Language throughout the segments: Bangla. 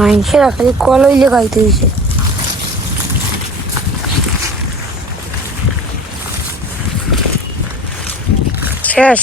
মানুষেরা খালি কলইলে খাইতে হয়েছে। শেষ।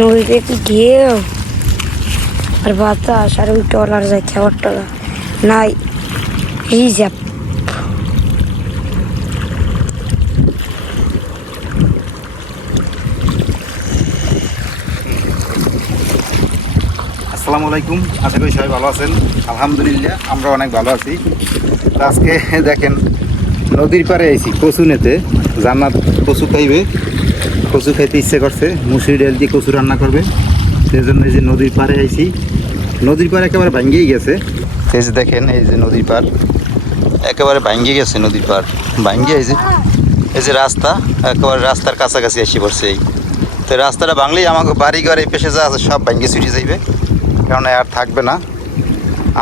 নদীতে কি ঢেউ আর বাতাস আর ওই টলার যায় খাবার টলা নাই রিজার্ভ। আসসালামু আলাইকুম, আশা করি সবাই ভালো আছেন। আলহামদুলিল্লাহ আমরা অনেক ভালো আছি। আজকে দেখেন নদীর পাড়ে আইছি কচু নিতে। জান্নাত কচু খাইবে, কচু খাইতে ইচ্ছে করছে, মুসুরি ডাল দিয়ে কচু রান্না করবে। সেই জন্য এই যে নদীর পাড়ে আইছি। নদীর পাড় একেবারে ভাঙ্গিয়ে গেছে। এই যে দেখেন, এই যে নদীর পাড় একেবারে ভাঙ্গিয়ে গেছে। নদীর পাড় ভাঙ্গিয়ে এই যে রাস্তা একেবারে রাস্তার কাছাকাছি এসে পড়ছে। এই তো রাস্তাটা ভাঙলেই আমাকে বাড়ি ঘর এই পেশে যা আছে সব ভাঙ্গিয়ে ছুটে যাইবে, কারণ আর থাকবে না।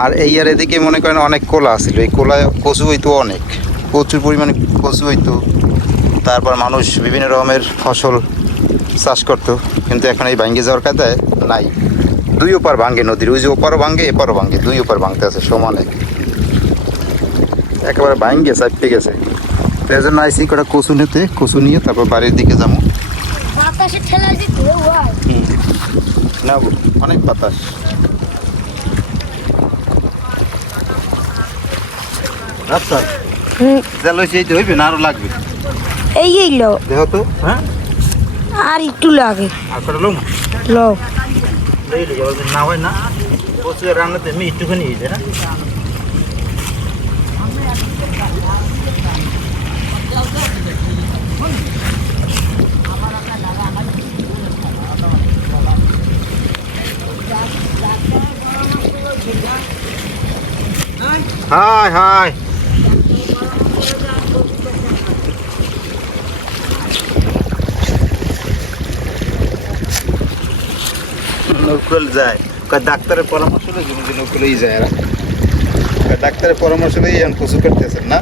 আর এই আর এদিকে মনে করেন অনেক কোলা ছিল, এই কোলায় কচু হইতো, অনেক প্রচুর পরিমাণে কচু হইতো। তারপর মানুষ বিভিন্ন রকমের ফসল চাষ করতো, কিন্তু এখন এই ভাঙ্গে যাওয়ার কায়দায় নাই। দুই ওপার ভাঙ্গে নদীর, ওই যে ওপারও ভাঙ্গে এপারও ভাঙ্গে, দুই ওপার ভাঙতে আছে সমানে, একেবারে ভাঙ্গে চাপতে গেছে। তো এই জন্য আইসি কটা কচু নিতে, কচু নিয়ে তারপর বাড়ির দিকে যাবো। না অনেক বাতাস। রাস্তা হইবে না, আরো লাগবে। এই লো দেখো তো, হ্যাঁ আর একটু লাগে। আর কটা লোক লো না হয় না, প্রচুর রান্নাতে আমি একটুখানি না। হাই হাই নকুল যায়, ডাক্তারের পরামর্শ নকুলেই যায়। ডাক্তারের পরামর্শ নিয়ে কচু করতেছেন না।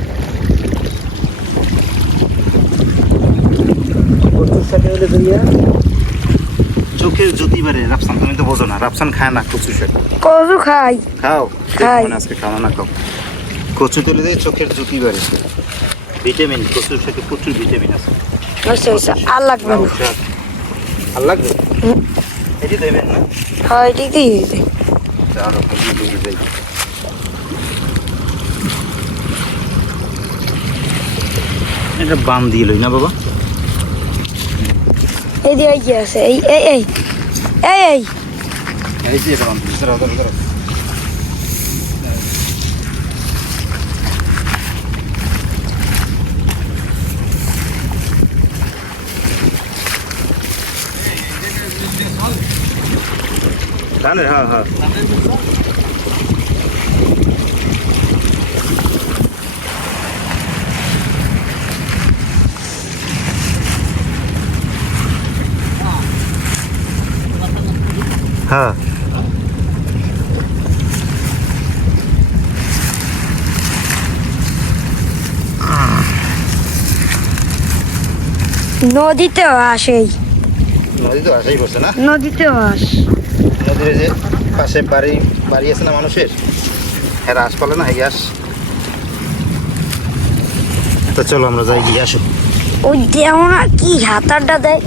চোখের জ্যোতি বাড়ে। রাফসান তুমি তো বোঝো না, রাফসান খায় না কচু শাক। কচু খাই। খাও, খাই। আজকে খাও না, খাও। কচু তুলে দিয়ে চোখের জ্যোতি বাড়ে, ভিটামিন। কচুর সাথে প্রচুর ভিটামিন আছে। আর লাগবে না। আর লাগবে এটি দেবেন না? হ্যাঁ এটি দিয়েছে। এটা বাম দিয়ে লই না বাবা। এই দিয়ে এই আছে, এই এই এই এই এই এই যে বাম দিয়ে হ্যাঁ হ্যাঁ হ্যাঁ। নদীতেও আসেই। নদী তো আসাই করছে না, নদীতেও আস। নদীর যে পাশে বাড়ি আছে না মানুষের, এরা আস পালে না, এই আস। তো চলো আমরা যাই, গিয়ে আসো। ওই দেও না কি হাতারটা দেয়।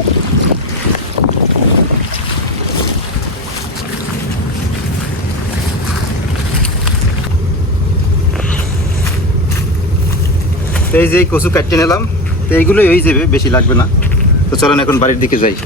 তো এই যে কচু কাটতে নিলাম, তো এইগুলোই হয়ে যাবে, বেশি লাগবে না। তো চলেন এখন বাড়ির দিকে যাই।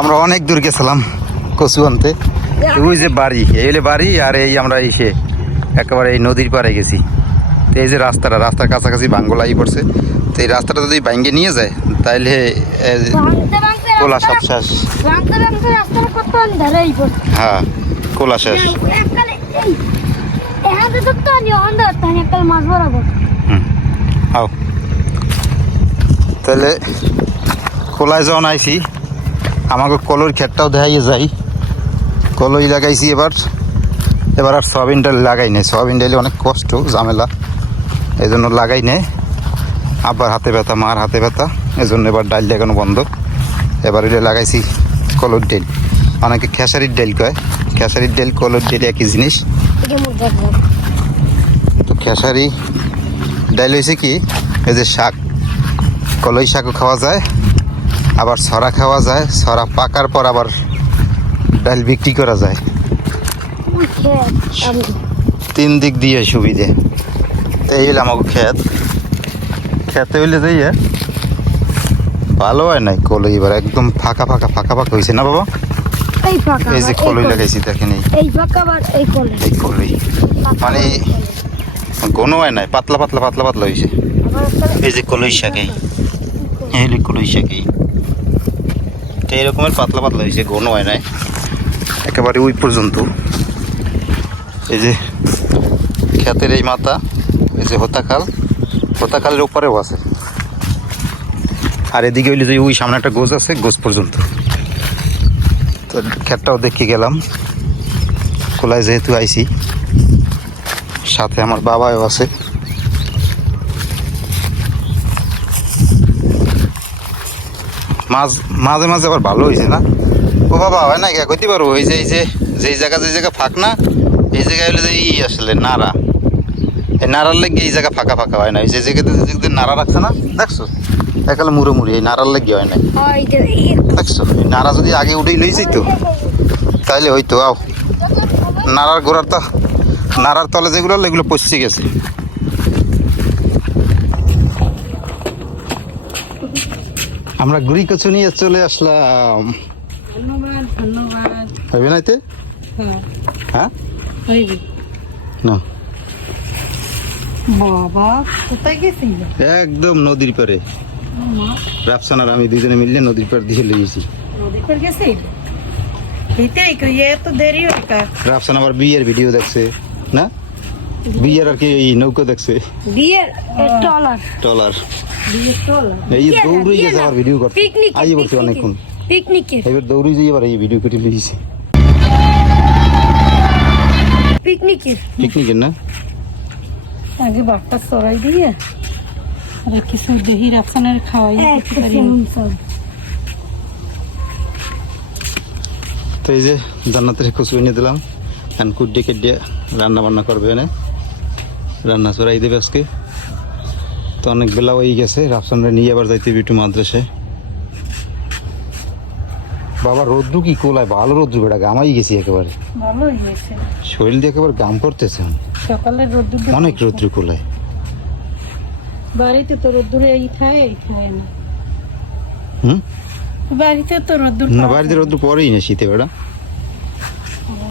আমরা অনেক দূর গেছিলাম কচু আনতে। ওই যে বাড়ি, এই হলে বাড়ি, আর এই আমরা এসে একেবারে এই নদীর পাড়ে গেছি। তো এই যে রাস্তার কাছাকাছি বাঙ্গলাই পড়ছে। তো এই রাস্তাটা যদি ভাঙ্গে নিয়ে যায় তাইলে কোলা সব শেষ। হ্যাঁ, কোলা শেষ। আও তাহলে কোলায় যখন আইছি আমাকে কলর ক্ষেতটাও দেখাইয়ে যাই। কলই লাগাইছি এবার আর সয়াবিন ডাল লাগাই নেই। সয়াবিন ডালে অনেক কষ্ট, ঝামেলা, এই জন্য লাগাই নেই। আবার হাতে ব্যথা, মার হাতে ব্যথা, এই জন্য এবার ডাল লাগানো বন্ধ। এবার এটা লাগাইছি কলর ডাল। অনেকে খেসারির ডাল কয়। খেসারির ডাল কলর ডাল একই জিনিস। তো খেসারি ডাল হয়েছে কি, এই যে শাক, কলই শাকও খাওয়া যায়, আবার ছড়া খাওয়া যায়। ছড়া পাকার পর আবার ডাল বিক্রি করা যায়। 3 দিক দিয়ে সুবিধে। এই হইলে আমাকে খেতে হইলে যাই ভালো হয় নাই কলই। এবার একদম ফাঁকা হয়েছে না বাবা? এই যে কলই লাগাইছি দেখেন, এই কলই মানে ঘন হয় নাই, পাতলা হয়েছে। এই যে কলই শাকে, এই কলই শাকে এইরকমের পাতলা হয়েছে, ঘন হয় নাই একেবারে ওই পর্যন্ত। এই যে ক্ষেতের এই মাথা, এই যে হতাখালের ওপারেও আছে। আর এদিকে হইলে যে ওই সামনে একটা গোছ আছে, গোছ পর্যন্ত। তো ক্ষেতটাও দেখে গেলাম। কোলায় যেহেতু আইছি, সাথে আমার বাবাও আছে। মাঝে মাঝে আবার ভালো হয়েছে না ও বাবা? হয় না কইতে পারো? ওই যে যে জায়গা ফাঁক না, এই জায়গায় হলে যে আসলে নাড়া, এই নাড়ার লেগে এই জায়গা ফাঁকা হয় না। যে জায়গাতে নাড়া রাখছে না, দেখছো একালে মুড়ি এই নাড়ার লেগে হয় না, দেখছো? এই নাড়া যদি আগে উঠেই লই যেত তাইলে হয়তো। আও নাড়ার গোড়াটা, নাড়ার তলে যেগুলো এগুলো পচে গেছে। আমরা গুড়ি কচু নিয়ে চলে আসলাম। ধন্যবাদ। হবে না এতে? হ্যাঁ না বাবা, কোথায় গেছিল? একদম নদীর পারে। রাফসানার আমি দুজনে মিললে নদীর পার দিয়ে লেগেছি। নদীর পার গেছিল? এটাই কই, এত দেরি হয় কা? রাফসান আবার বিয়ের ভিডিও দেখছে না? বিয়ের আর কি এই নৌকো দেখছে, ট্রলার। এই দৌড়ে গেছে আবার ভিডিও করতে। আইয়ে বলছে অনেকক্ষণ এবার দৌড়ে যাই, এবার এই ভিডিও করে লিখেছি। পিকনিকের না, আগে বাপটা সরাই দিয়ে আর কিছু দেহি রাফসানের খাওয়াই। তো এই যে জান্নাতের কচু এনে দিলাম। এখন কুড্ডে কেড্ডে রান্না বান্না করবে, এনে রান্না চড়াই দেবে আজকে। তো অনেক বেলা হয়ে গেছে, রাফসানরা নিয়ে আবার যাইতে একটু মাদ্রাসায়। বাবা রোদ্রু কি কোলায়, ভালো রোদ্রু, বেটা গামাই গেছি একেবারে। ভালো হয়েছে, শরীর দিয়ে একেবারে গাম করতেছে। সকালে রোদ্দুর, অনেক রোদ্রু কোলায়। বাড়িতে তো রোদ্দুর এই খায় না। হুম, বাড়িতে তো রোদ্দুর না, বাড়িতে রোদ্রু পরেই না শীতে বেড়া।